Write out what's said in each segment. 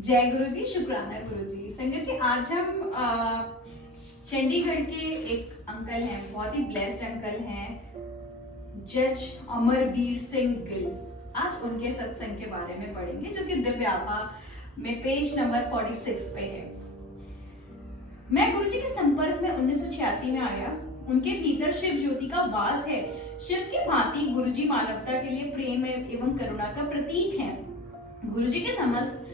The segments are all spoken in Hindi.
जय गुरु जी, शुक्राना गुरु जी। संगत जी, आज हम चंडीगढ़ के एक अंकल हैं, बहुत ही ब्लेस्ड अंकल हैं, जज अमरवीर सिंह गिल। आज उनके सत्संग के बारे में पढ़ेंगे, जो कि दिव्य आभा में पेज नंबर 46 पे है। मैं गुरु जी के संपर्क में 1986 में आया। उनके भीतर शिव ज्योति का वास है। शिव की भांति गुरु जी मानवता के लिए प्रेम एवं करुणा का प्रतीक हैं। गुरु जी के समस्त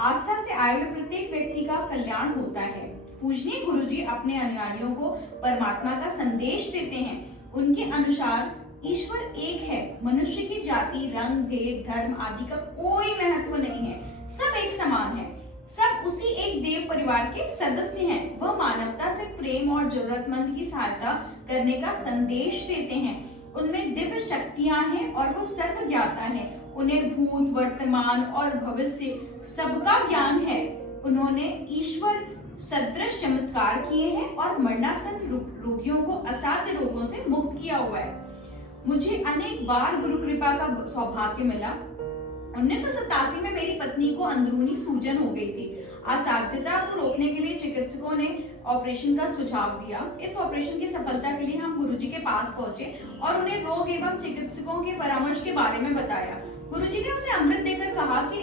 आस्था से आए हुए प्रत्येक व्यक्ति का कल्याण होता है। पूजनीय गुरु जी अपने अनुयायियों को परमात्मा का संदेश देते हैं। उनके अनुसार ईश्वर एक है। मनुष्य की जाति, रंग, भेद, धर्म आदि का कोई महत्व नहीं है। सब एक समान है। सब उसी एक देव परिवार के सदस्य हैं। वह मानवता से प्रेम और जरूरतमंद की सहायता करने का संदेश देते हैं। उनमें दिव्य शक्तियां हैं और वो सर्वज्ञाता हैं। उन्हें भूत, वर्तमान और भविष्य सबका ज्ञान है। उन्होंने ईश्वर सदृश चमत्कार किए हैं और मरणासन रोगियों को असाध्य रोगों से मुक्त किया हुआ है। मुझे अनेक बार गुरु कृपा का सौभाग्य मिला। 1987 में मेरी पत्नी को अंदरूनी सूजन हो गई थी। असाध्यता को रोकने के लिए चिकित्सकों ने ऑपरेशन का सुझाव दिया। इस ऑपरेशन की सफलता के लिए हम गुरुजी के पास पहुंचे और उन्हें रोग एवं चिकित्सकों के परामर्श के बारे में बताया। गुरुजी ने उसे अमृत देकर कहा कि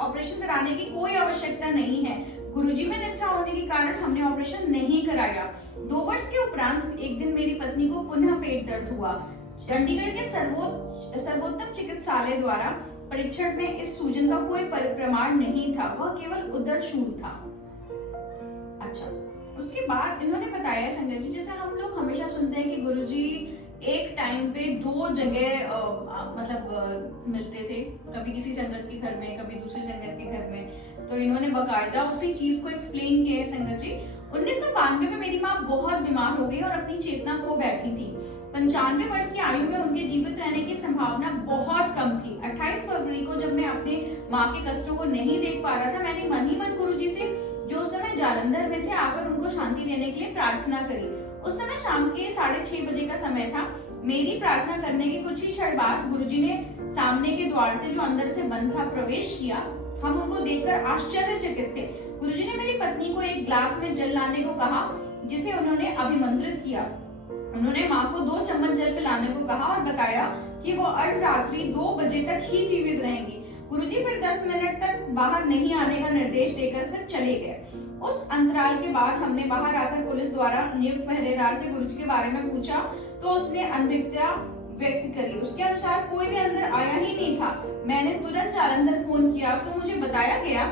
ऑपरेशन कराने की कोई आवश्यकता नहीं है। गुरुजी में निष्ठा होने के कारण हमने ऑपरेशन नहीं कराया। 2 वर्ष के उपरांत एक दिन मेरी पत्नी को पुनः पेट दर्द हुआ। चंडीगढ़ के सर्वोत्तम चिकित्सालय द्वारा परीक्षण में इस सूजन का कोई प्रमाण नहीं था। वह केवल उदरशूल था। अच्छा, उसके बाद इन्होंने बताया संगत जी, जैसे हम लोग हमेशा सुनते हैं कि गुरुजी एक टाइम पे 2 जगह मिलते थे, कभी किसी संगत के घर में, कभी दूसरी संगत के घर में। तो इन्होंने बकायदा उसी चीज को एक्सप्लेन किया है संगत जी। 1992 में मेरी माँ बहुत बीमार हो गई और अपनी चेतना खो बैठी थी। 95 वर्ष की आयु में उनके जीवित रहने की संभावना बहुत कम थी। 28 फरवरी को जब मैं अपने माँ के कष्टों को नहीं देख पा रहा था, मैंने मन ही मन गुरुजी से, जो उस समय जालंधर में थे, आकर उनको शांति देने के लिए प्रार्थना करी। उस समय शाम के 6:30 बजे का समय था। मेरी प्रार्थना करने के कुछ ही क्षण बाद गुरुजी ने सामने के द्वार से, जो अंदर से बंद था, प्रवेश किया। हम उनको देखकर आश्चर्यचकित थे। गुरुजी ने मेरी पत्नी को एक ग्लास में जल लाने को कहा, जिसे उन्होंने अभिमंत्रित किया। उन्होंने माँ को 2 चम्मच जल पिलाने को कहा और बताया कि वो अर्धरात्रि 2 बजे तक ही जीवित रहेंगी। गुरुजी फिर 10 मिनट तक बाहर नहीं आने का निर्देश देकर फिर चले गए। उस अंतराल के बाद हमने बाहर आकर पुलिस द्वारा नियुक्त पहरेदार से गुरुजी के बारे में पूछा, तो उसने अनभिज्ञता व्यक्त करी। उसके अनुसार कोई भी अंदर आया ही नहीं था। मैंने तुरंत जालंधर फोन किया तो मुझे बताया गया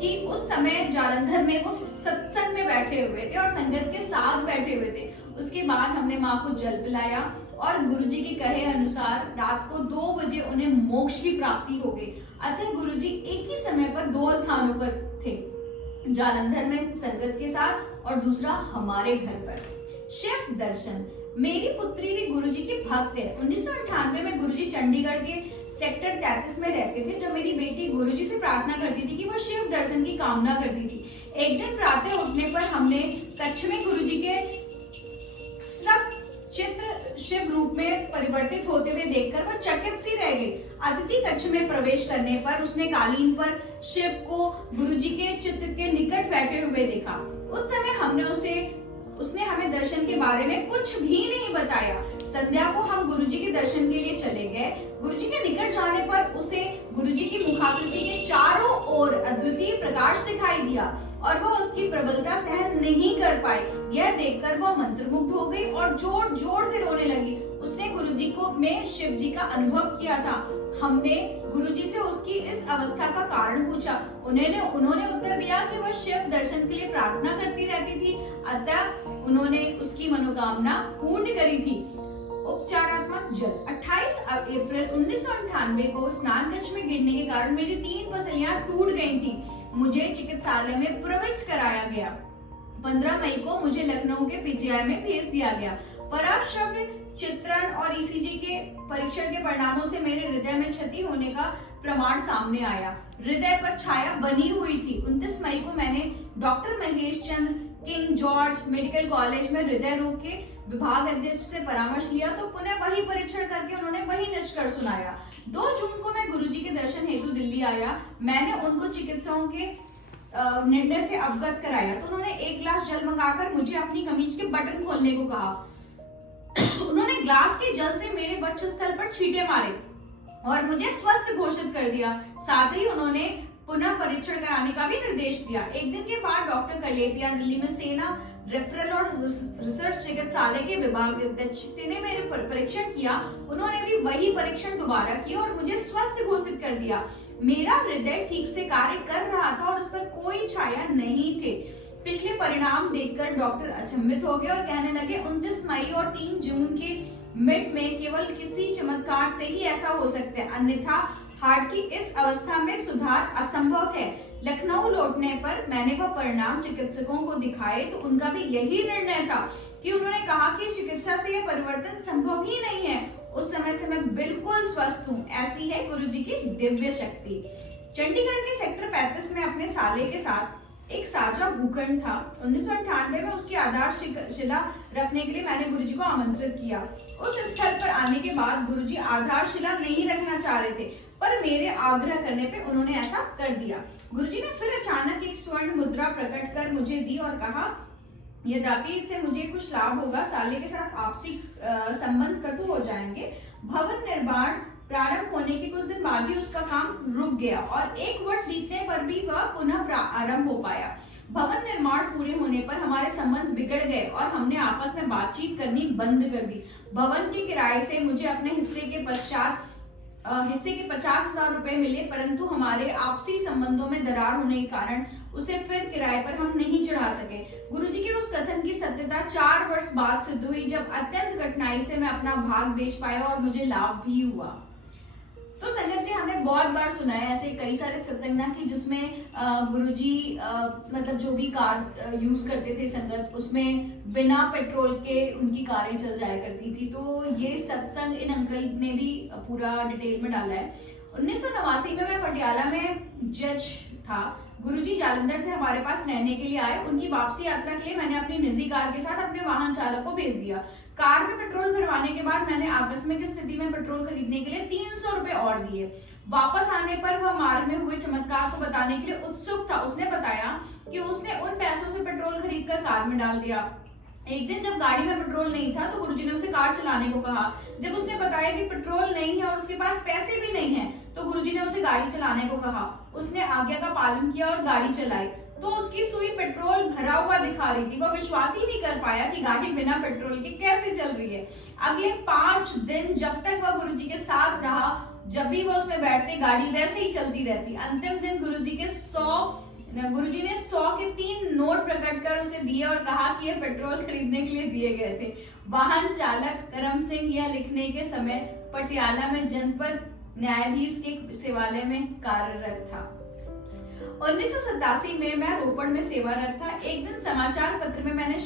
कि उस समय जालंधर में वो सत्संग में बैठे हुए थे और संगत के साथ बैठे हुए थे। उसके बाद हमने माँ को जल पिलाया और गुरुजी के कहे अनुसार रात को 2 बजे उन्हें मोक्ष की प्राप्ति हो गई। अतः गुरुजी एक ही समय पर 2 स्थानों पर थे, जालंधर में संगत के साथ और दूसरा हमारे घर पर। शिव दर्शन। मेरी पुत्री भी गुरुजी की भक्त है। 1998 में गुरुजी चंडीगढ़ के सेक्टर 33 में रहते थे। जब मेरी बेटी गुरुजी से प्रार्थना करती थी कि वो शिव दर्शन की कामना करती थी। एक दिन प्रातः उठने पर हमने कच्छ में गुरुजी के सब चित्र शिव रूप में परिवर्तित होते हुए देखकर वह चकित सी रह गई। अतिथि कक्ष में प्रवेश करने पर उसने कालीन पर शिव को गुरुजी के चित्र के निकट बैठे हुए देखा। उस समय उसने हमें दर्शन के बारे में कुछ भी नहीं बताया। संध्या को हम गुरुजी के दर्शन के लिए चले गए। गुरुजी के निकट जाने पर उसे गुरुजी की मुखाकृति के चारों ओर अद्वितीय प्रकाश दिखाई दिया और वह उसकी प्रबलता सहन नहीं कर पाई। यह देखकर वह मंत्रमुग्ध हो गई और जोर जोर से रोने लगी। उसने गुरुजी को में शिव जी का अनुभव किया था। हमने गुरुजी से उसकी इस अवस्था का कारण पूछा। उन्होंने उत्तर दिया कि वह शिव दर्शन के लिए प्रार्थना करती रहती थी, अतः उन्होंने उसकी मनोकामना पूर्ण करी थी। उपचारात्मक जल। 28 अप्रैल 1998 को स्नान कक्ष में गिरने के कारण मेरी 3 पसलियां टूट गई थी। मुझे चिकित्सालय में प्रविष्ट कराया गया। 15 मई को मुझे लखनऊ के पीजीआई में भेज दिया गया। पराश्रव्य चित्रण और ईसीजी के परीक्षण के परिणामों से मेरे हृदय में क्षति होने का प्रमाण सामने आया। हृदय पर छाया बनी हुई थी। 29 मई को मैंने doctor Mahesh Chandra king George medical college में हृदय रोग के विभाग अध्यक्ष से परामर्श लिया तो पुनः वही परीक्षण करके उन्होंने वही निष्कर्ष सुनाया। 2 जून को मैं गुरुजी के दर्शन हेतु दिल्ली आया। मैंने उनको चिकित्सकों के निर्णय से अवगत कराया तो उन्होंने 1 गिलास जल मंगाकर मुझे अपनी कमीज के बटन खोलने को कहा। उन्होंने ग्लास के जल से मेरे वक्षस्थल पर छींटे मारे और मुझे स्वस्थ घोषित कर दिया। साथ ही उन्होंने पुनः परीक्षण कराने का भी निर्देश दिया। 1 दिन के बाद डॉक्टर कलेपिया दिल्ली में सेना रेफरल और रिसर्च चिकित्सालय के विभाग ने मेरे परीक्षण किया। उन्होंने भी वही परीक्षण दोबारा किया और मुझे स्वस्थ घोषित कर दिया। मेरा हृदय ठीक से कार्य कर रहा था और उस पर कोई छाया नहीं थे। पिछले परिणाम देखकर डॉक्टर अचंभित हो गए और कहने लगे 29 मई और 3 जून के मिड में केवल किसी चमत्कार से ही ऐसा हो सकता है, अन्यथा हार्ट की इस अवस्था में सुधार असंभव है। लखनऊ लौटने पर मैंने वह परिणाम चिकित्सकों को दिखाए तो उनका भी यही निर्णय था कि उन्होंने कहा कि चिकित्सा से यह परिवर्तन संभव ही नहीं है। उस समय से मैं बिल्कुल स्वस्थ हूँ। ऐसी है गुरुजी की दिव्य शक्ति। चंडीगढ़ के सेक्टर 35 में अपने साले के साथ एक साझा भूखंड था। 1998 में उसकी आधारशिला रखने के लिए मैंने गुरुजी को आमंत्रित किया। उस स्थल पर आने के बाद गुरुजी आधारशिला नहीं रखना चाह रहे थे, पर मेरे आग्रह करने पे उन्होंने ऐसा कर दिया। गुरुजी ने फिर अचानक एक स्वर्ण मुद्रा प्रकट कर मुझे दी और कहा, यद्यपि इससे मुझे कुछ लाभ होगा, साले के साथ आपसी संबंध कटु हो जाएंगे। भवन निर्माण प्रारंभ होने के कुछ दिन बाद ही उसका काम रुक गया और 1 वर्ष बीतने पर भी वह पुनः आरंभ हो पाया। भवन निर्माण पूरे होने पर हमारे संबंध बिगड़ गए और हमने आपस में बातचीत करनी बंद कर दी। भवन के किराए से मुझे अपने हिस्से के 50,000 रुपए मिले, परंतु हमारे आपसी संबंधों में दरार होने के कारण उसे फिर किराए पर हम नहीं चढ़ा सके। गुरुजी के उस कथन की सत्यता 4 वर्ष बाद सिद्ध हुई, जब अत्यंत कठिनाई से मैं अपना भाग बेच पाया और मुझे लाभ भी हुआ। तो संगत जी, हमने बहुत बार सुना है ऐसे कई सारे सत्संग ना कि जिसमें गुरुजी मतलब जो भी कार यूज करते थे संगत, उसमें बिना पेट्रोल के उनकी कारें चल जाया करती थी। तो ये सत्संग इन अंकल ने भी पूरा डिटेल में डाला है। 1989 में मैं पटियाला में जज था। गुरुजी जालंधर से हमारे पास रहने के लिए आए। उनकी वापसी यात्रा के लिए मैंने अपनी निजी कार के साथ अपने वाहन चालक को भेज दिया। कार में पेट्रोल भरवाने के बाद मैंने आकस्मिक स्थिति में पेट्रोल खरीदने के लिए 300 रुपए और दिए। वापस आने पर वह मार्ग में हुए चमत्कार को बताने के लिए उत्सुक था। उसने बताया कि उसने उन पैसों से पेट्रोल खरीदकर कार में डाल दिया। एक दिन जब गाड़ी में पेट्रोल नहीं था तो गुरुजी ने उसे कार चलाने को कहा। जब उसने बताया कि पेट्रोल नहीं है और उसके पास पैसे भी नहीं है तो गुरुजी ने उसे गाड़ी चलाने को कहा। उसने आज्ञा का पालन किया और गाड़ी चलाई तो उसकी सुई पेट्रोल भरा हुआ दिखा रही थी। वह विश्वास ही नहीं कर पाया कि गाड़ी बिना पेट्रोल के कैसे चल रही है। अगले 5 दिन जब तक वह गुरुजी के साथ रहा, जब भी वो उसमें बैठते गाड़ी वैसे ही चलती रहती। अंतिम दिन गुरुजी ने 100 के 3 नोट प्रकट कर उसे दिए और कहा कि ये पेट्रोल खरीदने के लिए दिए गए थे। वाहन चालक करम सिंह यह लिखने के समय पटियाला में जनपद न्यायाधीश के सेवालय में कार्यरत था। 1987 में मैं रोपड़ में सेवारत था। एक दिन समाचार पत्र में मैंने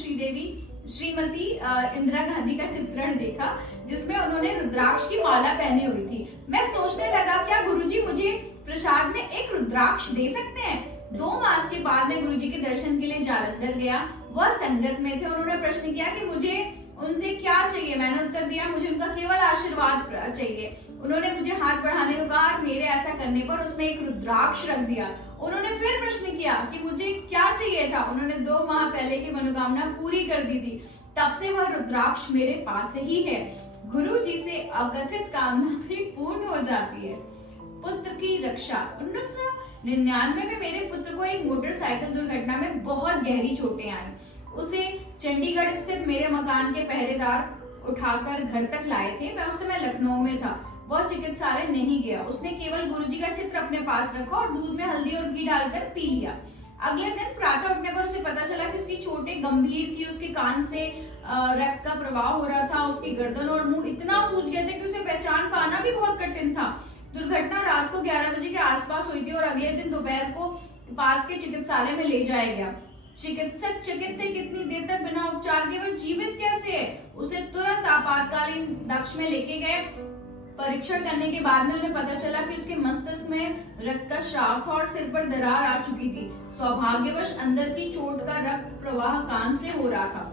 श्रीमती इंदिरा गांधी का चित्रण देखा जिसमें उन्होंने रुद्राक्ष की माला पहनी हुई थी। मैं सोचने लगा क्या गुरुजी मुझे प्रसाद में एक रुद्राक्ष दे सकते हैं। 2 मास के बाद मैं गुरुजी के दर्शन के लिए जालंधर गया। वह संगत में थे। उन्होंने प्रश्न किया कि मुझे उनसे क्या चाहिए। मैंने उत्तर दिया मुझे उनका केवल आशीर्वाद चाहिए। उन्होंने मुझे हाथ बढ़ाने को कहा और मेरे ऐसा करने पर उसमें एक रुद्राक्ष रख दिया। उन्होंने फिर प्रश्न किया कि मुझे क्या चाहिए था। उन्होंने 2 माह पहले की मनोकामना पूरी कर दी थी। तब से वह रुद्राक्ष मेरे पास ही है। गुरु जी से अकथित कामना भी पूर्ण हो जाती है। पुत्र की रक्षा। 1999 में मेरे पुत्र को एक मोटरसाइकिल दुर्घटना में बहुत गहरी चोटें आई। उसे चंडीगढ़ स्थित मेरे मकान के पहरेदार उठाकर घर तक लाए थे। मैं उस समय लखनऊ में था। वह चिकित्सालय नहीं गया। उसने केवल गुरुजी का चित्र अपने पास रखा और दूध में हल्दी और घी डालकर पी लिया। अगले दिन प्रातः उठने पर उसे पता चला कि उसकी चोटें गंभीर थी। उसके कान से रक्त का प्रवाह हो रहा था। उसकी गर्दन और मुंह इतना सूज गए थे कि उसे पहचान पाना भी बहुत कठिन था। दुर्घटना रात को 11 बजे के आसपास हुई थी और अगले दिन दोपहर को पास के चिकित्सालय में ले जाया गया। चिकित्सक चकित थे कितनी देर तक बिना उपचार के वह जीवित कैसे है। उसे तुरंत आपातकालीन कक्ष में लेके गए। परीक्षण करने के बाद में उन्हें पता चला कि उसके मस्तिष्क में रक्त का स्राव था और सिर पर दरार आ चुकी थी। सौभाग्यवश अंदर की चोट का रक्त प्रवाह कान से हो रहा था।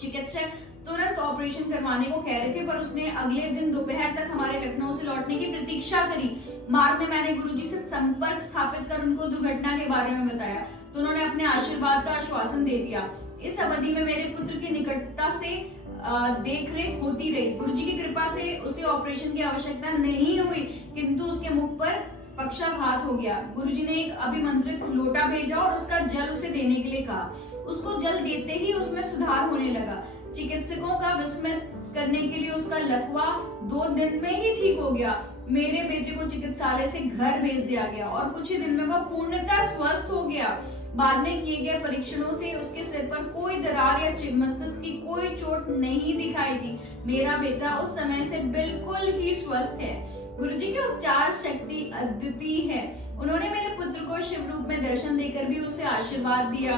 चिकित्सक तुरंत ऑपरेशन करवाने को कह रहे थे, पर उसने अगले दिन दोपहर तक हमारे लखनऊ से लौटने की प्रतीक्षा करी। बाद में मैंने गुरुजी से संपर्क स्थापित कर उनको दुर्घटना के बारे में बताया, तो उन्होंने अपने आशीर्वाद का आश्वासन दे दिया। इस अवधि में मेरे पुत्र की निकटता से देख रेख होती रही। गुरुजी की कृपा से उसे ऑपरेशन की आवश्यकता नहीं हुई, किंतु उसके मुख पर पक्षाघात हो गया। गुरुजी ने एक अभिमंत्रित लोटा भेजा और उसका जल उसे देने के लिए कहा। उसको जल देते ही उसमें सुधार होने लगा। चिकित्सकों का विस्मित करने के लिए उसका लकवा 2 दिन में ही ठीक हो गया। मेरे बेटे को चिकित्सालय से घर भेज दिया गया और कुछ ही दिन में वह पूर्णतः स्वस्थ हो गया। बाद में किए गए परीक्षणों से उसके सिर पर कोई दरार या मस्तिष्क की कोई चोट नहीं दिखाई दी। मेरा बेटा उस समय से बिल्कुल ही स्वस्थ है। गुरुजी की उपचार शक्ति अद्वितीय है। उन्होंने मेरे पुत्र को शिव रूप में दर्शन देकर भी उसे आशीर्वाद दिया।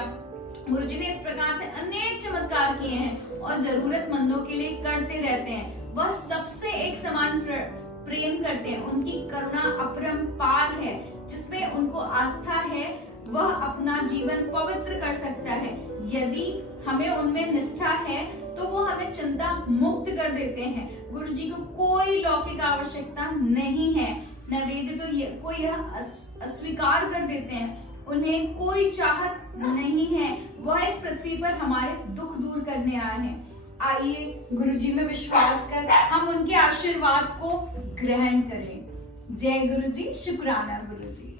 गुरुजी ने इस प्रकार से अनेक चमत्कार किए हैं और जरूरतमंदों के लिए करते रहते हैं। वह सबसे एक समान प्रेम करते हैं। उनकी करुणा अपरंपार है। जिसमें उनको आस्था है वह अपना जीवन पवित्र कर सकता है। यदि हमें उनमें निष्ठा है तो वो हमें चिंता मुक्त कर देते हैं। गुरुजी को कोई लौकिक आवश्यकता नहीं है। नैवेद्य तो कोई यह अस्वीकार कर देते हैं। उन्हें कोई चाहत नहीं है। वह इस पृथ्वी पर हमारे दुख दूर करने आए हैं। आइए गुरुजी में विश्वास कर हम उनके आशीर्वाद को ग्रहण करें। जय गुरुजी, शुक्राना गुरुजी।